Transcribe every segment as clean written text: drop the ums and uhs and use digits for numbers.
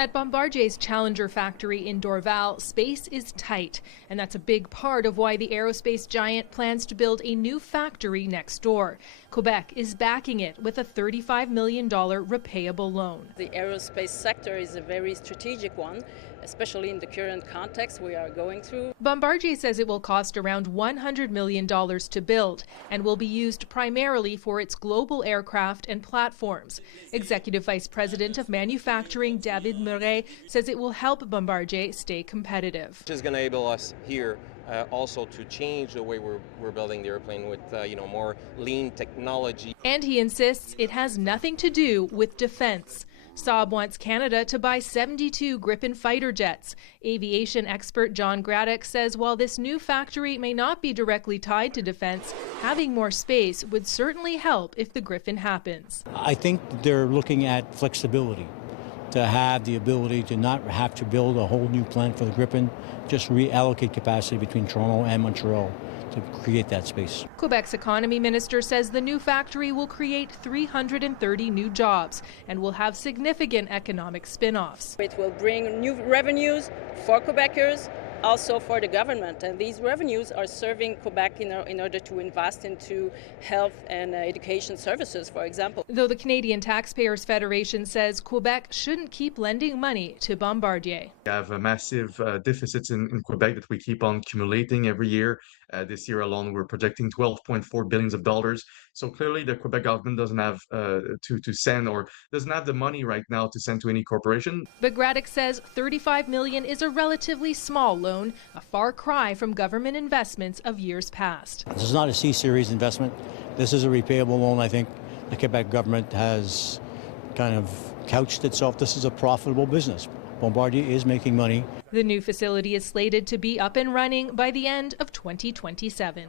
At Bombardier's Challenger factory in Dorval, space is tight, and that's a big part of why the aerospace giant plans to build a new factory next door. Quebec is backing it with a $35 million repayable loan. The aerospace sector is a very strategic one, especially in the current context we are going through. Bombardier says it will cost around $100 million to build and will be used primarily for its global aircraft and platforms. Executive Vice President of Manufacturing David Murray says it will help Bombardier stay competitive. Which is going to enable us here also to change the way we're building the airplane with more lean technology. And he insists it has nothing to do with defense. Saab wants Canada to buy 72 Gripen fighter jets. Aviation expert John Graddick says while this new factory may not be directly tied to defense, having more space would certainly help if the Gripen happens. I think they're looking at flexibility, to have the ability to not have to build a whole new plant for the Gripen, just reallocate capacity between Toronto and Montreal to create that space. Quebec's economy minister says the new factory will create 330 new jobs and will have significant economic spin-offs. It will bring new revenues for Quebecers, also for the government, and these revenues are serving Quebec in order to invest into health and education services, for example. Though the Canadian Taxpayers Federation says Quebec shouldn't keep lending money to Bombardier. We have a massive deficits in Quebec that we keep on accumulating every year. This year alone, we're projecting $12.4 billion. So clearly the Quebec government doesn't have to send, or doesn't have the money right now to send to any corporation. But Graddick says $35 million is a relatively small loan, a far cry from government investments of years past. This is not a C-series investment. This is a repayable loan. I think the Quebec government has kind of couched itself. This is a profitable business. Bombardier is making money. The new facility is slated to be up and running by the end of 2027.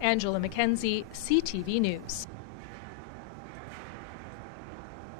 Angela McKenzie, CTV News.